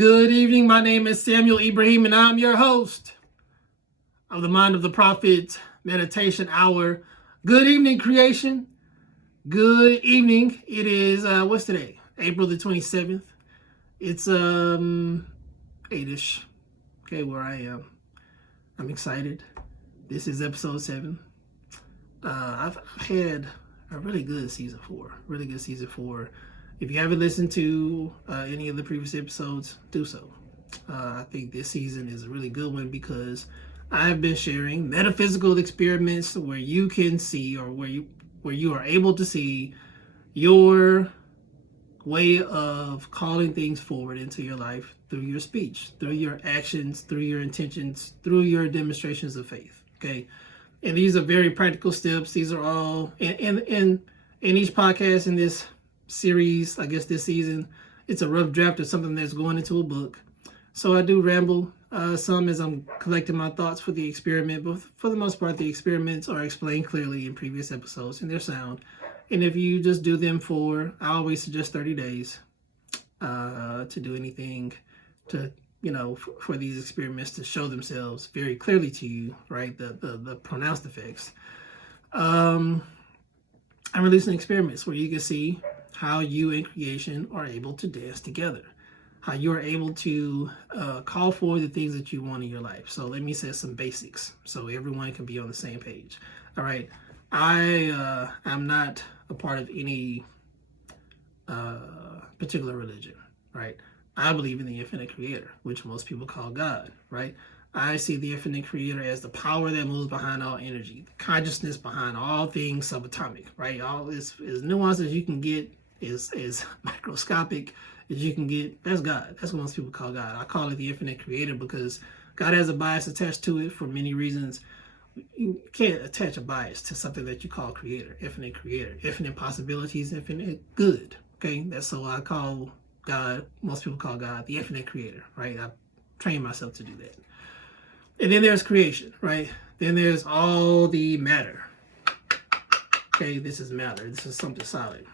Good evening. My name is Samuel Ibrahim, and I'm your host of the Mind of the Prophet Meditation Hour. Good evening, creation. Good evening. It is what's today? April the 27th. It's 8ish. Okay, where I am. I'm excited. This is episode 7. I've had a really good season 4. Really good season 4. If you haven't listened to any of the previous episodes, do so. I think this season is a really good one because I've been sharing metaphysical experiments where you can see, or where you are able to see your way of calling things forward into your life through your speech, through your actions, through your intentions, through your demonstrations of faith. Okay, and these are very practical steps. These are all in each podcast in this series, I guess this season, it's a rough draft of something that's going into a book. So I do ramble some as I'm collecting my thoughts for the experiment, but for the most part, the experiments are explained clearly in previous episodes and they're sound. And if you just do them I always suggest 30 days to do anything to, for these experiments to show themselves very clearly to you, right? The pronounced effects. I'm releasing experiments where you can see how you and creation are able to dance together, how you are able to call for the things that you want in your life. So let me say some basics so everyone can be on the same page. All right. I am not a part of any particular religion, right? I believe in the infinite creator, which most people call God, right? I see the infinite creator as the power that moves behind all energy, the consciousness behind all things subatomic, right? All as nuanced as you can get, is microscopic as you can get. That's God. That's what most people call God. I call it the infinite creator because God has a bias attached to it for many reasons. You can't attach a bias to something that you call creator, infinite possibilities, infinite good. Okay, that's so I call God, most people call God the infinite creator, right? I trained myself to do that. And then there's creation, right? Then there's all the matter. Okay, this is matter. This is something solid.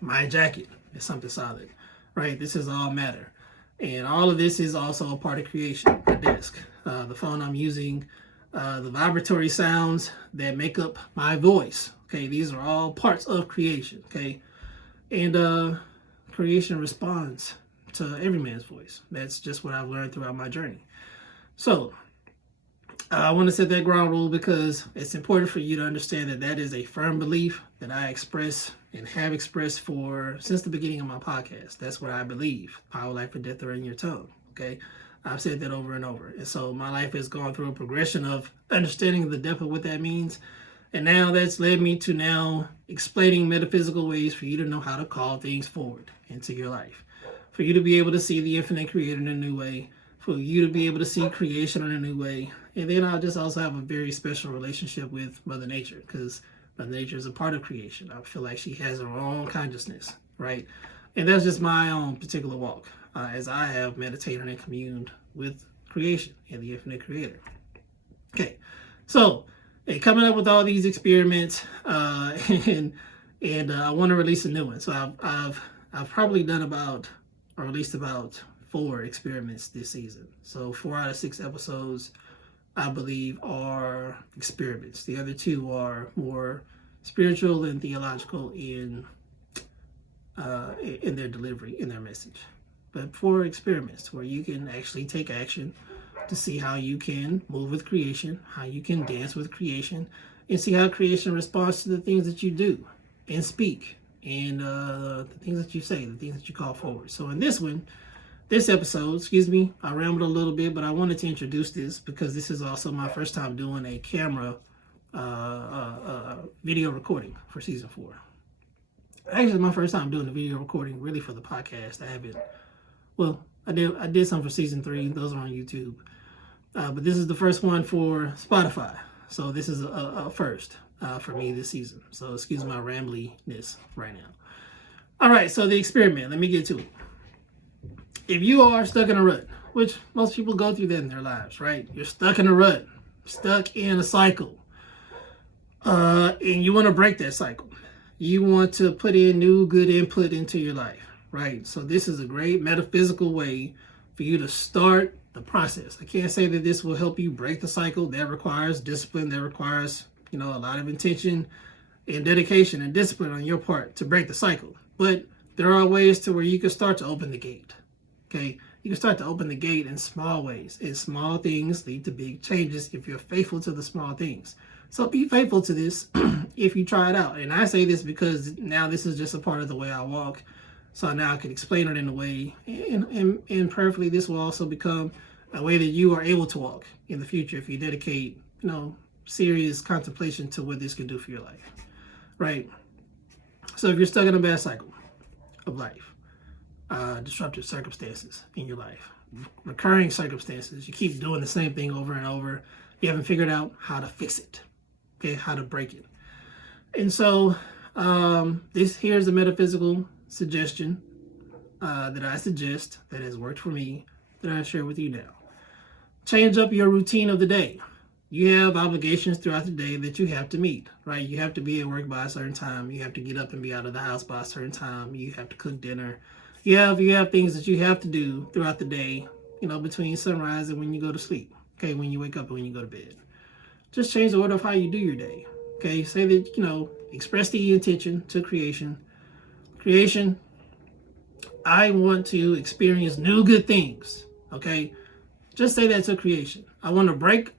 My jacket is something solid, right? This is all matter. And all of this is also a part of creation. The desk, the phone I'm using, the vibratory sounds that make up my voice. Okay, these are all parts of creation, okay? And creation responds to every man's voice. That's just what I've learned throughout my journey. So I want to set that ground rule because it's important for you to understand that is a firm belief that I express and have expressed since the beginning of my podcast. That's what I believe. Power, life, and death are in your tongue. Okay, I've said that over and over, and so my life has gone through a progression of understanding the depth of what that means, and now that's led me to now explaining metaphysical ways for you to know how to call things forward into your life, for you to be able to see the infinite creator in a new way, for you to be able to see creation in a new way. And then I'll just also have a very special relationship with Mother Nature because Mother Nature is a part of creation. I feel like she has her own consciousness, right? And that's just my own particular walk as I have meditated and communed with creation and the infinite creator. Okay, so coming up with all these experiments and I want to release a new one. So I've probably released about 4 experiments this season. So 4 out of 6 episodes, I believe, are experiments. The other 2 are more spiritual and theological in their delivery, in their message. But 4 experiments where you can actually take action to see how you can move with creation, how you can dance with creation, and see how creation responds to the things that you do and speak, and the things that you say, the things that you call forward. So in this episode, I rambled a little bit, but I wanted to introduce this because this is also my first time doing a camera video recording for season 4. Actually, it's my first time doing a video recording really for the podcast. I did some for season 3. Those are on YouTube. But this is the first one for Spotify. So this is a first for me this season. So excuse my rambliness right now. All right, so the experiment. Let me get to it. If you are stuck in a rut, which most people go through that in their lives, right? You're stuck in a rut, stuck in a cycle, and you want to break that cycle. You want to put in new good input into your life, right? So this is a great metaphysical way for you to start the process. I can't say that this will help you break the cycle. That requires discipline. That requires, a lot of intention and dedication and discipline on your part to break the cycle. But there are ways to where you can start to open the gate. Okay, you can start to open the gate in small ways, and small things lead to big changes if you're faithful to the small things. So be faithful to this if you try it out. And I say this because now this is just a part of the way I walk. So now I can explain it in a way, and prayerfully this will also become a way that you are able to walk in the future if you dedicate, serious contemplation to what this can do for your life, right? So if you're stuck in a bad cycle of life, disruptive circumstances in your life, recurring circumstances, you keep doing the same thing over and over, you haven't figured out how to fix it, okay, how to break it. And so here's a metaphysical suggestion that I suggest that has worked for me that I share with you now. Change up your routine of the day. You have obligations throughout the day that you have to meet, right? You have to be at work by a certain time. You have to get up and be out of the house by a certain time. You have to cook dinner. You have things that you have to do throughout the day, between sunrise and when you go to sleep, okay, when you wake up and when you go to bed. Just change the order of how you do your day, okay? Say that, express the intention to creation. Creation, I want to experience new good things, okay? Just say that to creation. I want to break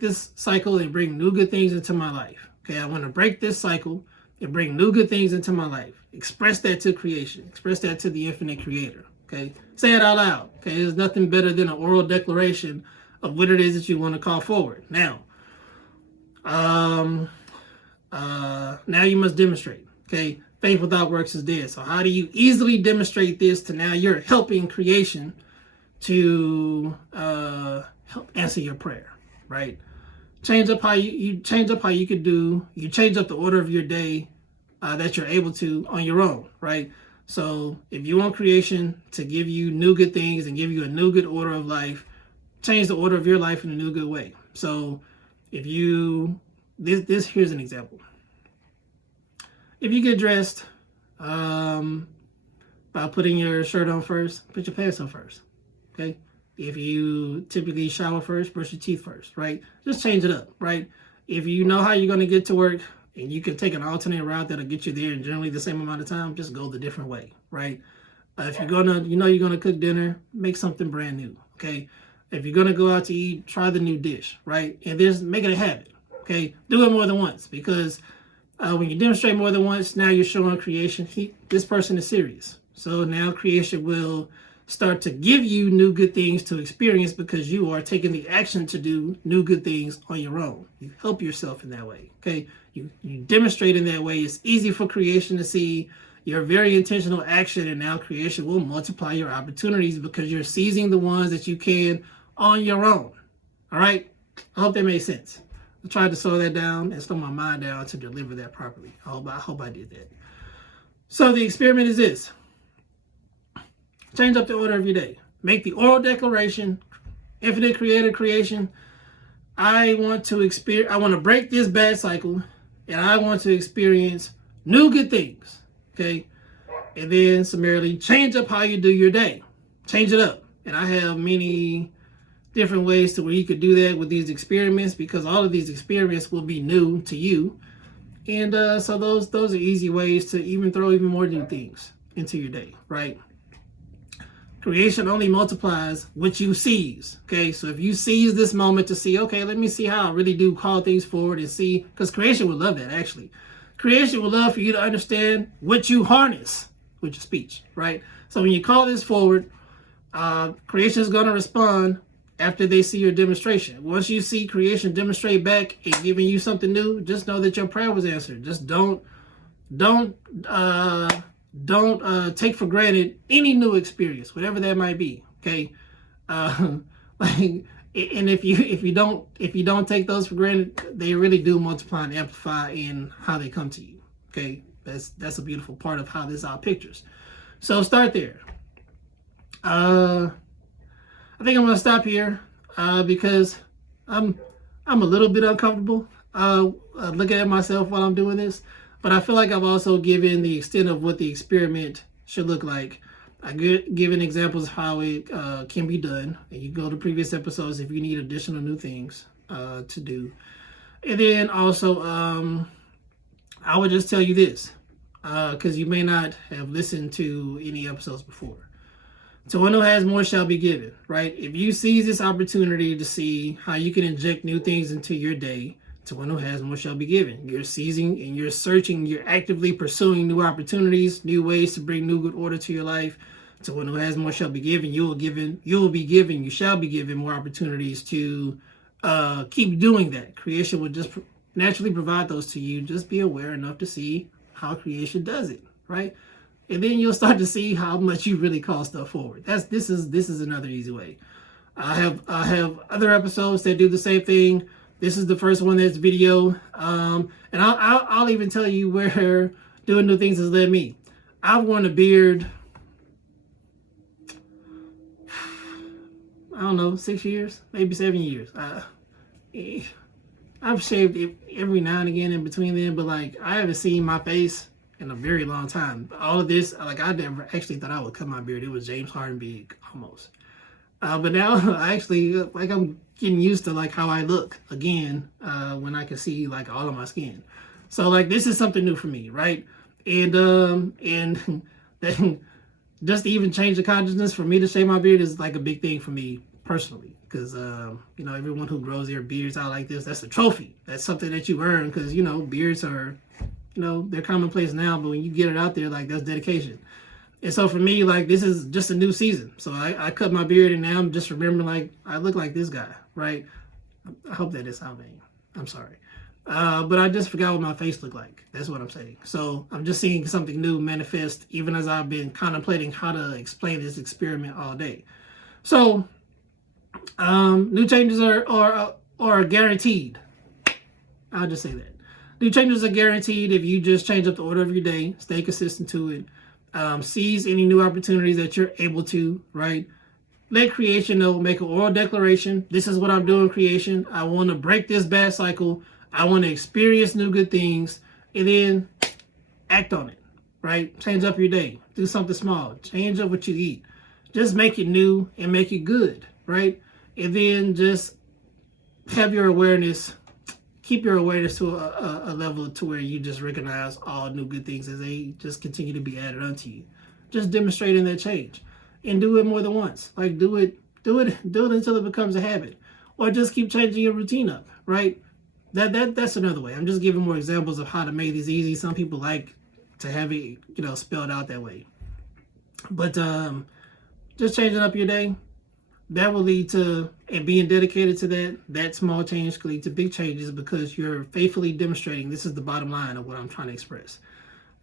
this cycle and bring new good things into my life. Okay, I want to break this cycle and bring new good things into my life. Express that to creation. Express that to the infinite creator. Okay, say it out loud. Okay, there's nothing better than an oral declaration of what it is that you want to call forward. Now you must demonstrate. Okay, faith without works is dead. So how do you easily demonstrate this to now you're helping creation to help answer your prayer, right? Change up how you change up the order of your day that you're able to on your own, right? So if you want creation to give you new good things and give you a new good order of life, change the order of your life in a new good way. So if you here's an example. If you get dressed by putting your shirt on first, put your pants on first. Okay, if you typically shower first, brush your teeth first, right? Just change it up, right? If you know how you're going to get to work and you can take an alternate route that'll get you there in generally the same amount of time, just go the different way, right? If you're going to, you're going to cook dinner, make something brand new, okay? If you're going to go out to eat, try the new dish, right? And make it a habit, okay? Do it more than once, because when you demonstrate more than once, now you're showing creation, this person is serious. So now creation will start to give you new good things to experience because you are taking the action to do new good things on your own. You help yourself in that way, okay? You demonstrate in that way. It's easy for creation to see your very intentional action, and now creation will multiply your opportunities because you're seizing the ones that you can on your own, all right? I hope that made sense. I tried to slow that down and slow my mind down to deliver that properly. I hope I did that. So the experiment is this. Change up the order of your day. Make the oral declaration, infinite creator creation. I want to break this bad cycle, and I want to experience new good things. Okay? And then summarily change up how you do your day. Change it up. And I have many different ways to where you could do that with these experiments, because all of these experiments will be new to you. And so those are easy ways to throw even more new things into your day, right? Creation only multiplies what you seize, okay? So if you seize this moment to see, okay, let me see how I really do call things forward and see, because creation would love that, actually. Creation would love for you to understand what you harness with your speech, right? So when you call this forward, creation is going to respond after they see your demonstration. Once you see creation demonstrate back and giving you something new, just know that your prayer was answered. Just don't take for granted any new experience, whatever that might be. Okay, and if you don't take those for granted, they really do multiply and amplify in how they come to you. Okay, that's a beautiful part of how this all pictures. So start there. I think I'm gonna stop here because I'm a little bit uncomfortable looking at myself while I'm doing this. But I feel like I've also given the extent of what the experiment should look like. I given examples of how it can be done. And you go to previous episodes if you need additional new things to do. And then also, I would just tell you this, because you may not have listened to any episodes before. To one who has more shall be given, right? If you seize this opportunity to see how you can inject new things into your day, to one who has more shall be given. You're seizing and you're searching, you're actively pursuing new opportunities, new ways to bring new good order to your life. To one who has more shall be given. You shall be given more opportunities to keep doing that. Creation will just naturally provide those to you. Just be aware enough to see how creation does it, right? And then you'll start to see how much you really call stuff forward. This is another easy way. I have other episodes that do the same thing. This is the first one that's video, and I'll even tell you where doing new things has led me. I've worn a beard, I don't know, 6 years, maybe 7 years. I've shaved it every now and again in between them, but like I haven't seen my face in a very long time. All of this, like I never actually thought I would cut my beard. It was James Harden big almost. But now I actually like I'm getting used to like how I look again when I can see like all of my skin. So like this is something new for me, right? And then just to even change the consciousness for me to shave my beard is like a big thing for me personally, because you know, everyone who grows their beards out like this, that's a trophy. That's something that you earn, because you know beards are, you know, they're commonplace now, but when you get it out there, like that's dedication. And so for me, like this is just a new season. So I cut my beard and now I'm just remembering like I look like this guy, right? I hope that is how vain. I'm sorry. But I just forgot what my face looked like. That's what I'm saying. So I'm just seeing something new manifest even as I've been contemplating how to explain this experiment all day. So new changes are guaranteed. I'll just say that. New changes are guaranteed if you just change up the order of your day, stay consistent to it. Seize any new opportunities that you're able to, right? Let creation know, make an oral declaration. This is what I'm doing, creation. I want to break this bad cycle. I want to experience new good things, and then act on it, right? Change up your day. Do something small. Change up what you eat. Just make it new and make it good, right? And then just have your awareness, keep your awareness to a level to where you just recognize all new good things as they just continue to be added onto you. Just demonstrating that change, and do it more than once. Like do it until it becomes a habit, or just keep changing your routine up, right? That's another way. I'm just giving more examples of how to make this easy. Some people like to have it, you know, spelled out that way. But just changing up your day, that will lead to, and being dedicated to that small change can lead to big changes, because you're faithfully demonstrating. This is the bottom line of what I'm trying to express.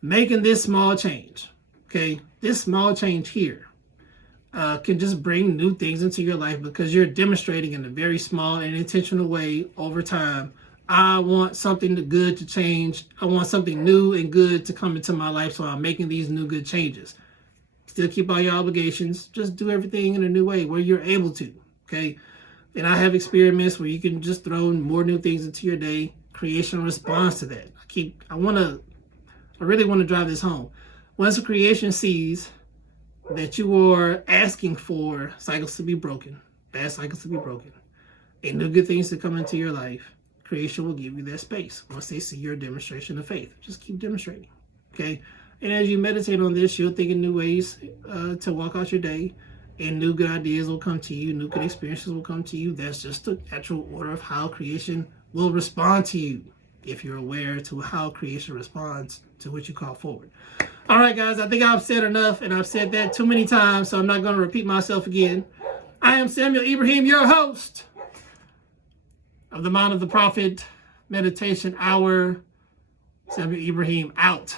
Making this small change, okay, this small change here can just bring new things into your life, because you're demonstrating in a very small and intentional way over time. I want something good to change. I want something new and good to come into my life, so I'm making these new good changes. Still keep all your obligations. Just do everything in a new way where you're able to, okay? And I have experiments where you can just throw more new things into your day. Creation responds to that. I really want to drive this home. Once a creation sees that you are asking for cycles to be broken, bad cycles to be broken, and new good things to come into your life, creation will give you that space once they see your demonstration of faith. Just keep demonstrating, okay? And as you meditate on this, you'll think in new ways to walk out your day, and new good ideas will come to you, new good experiences will come to you. That's just the natural order of how creation will respond to you, if you're aware to how creation responds to what you call forward. All right, guys, I think I've said enough, and I've said that too many times, so I'm not going to repeat myself again. I am Samuel Ibrahim, your host of the Mind of the Prophet Meditation Hour. Samuel Ibrahim out.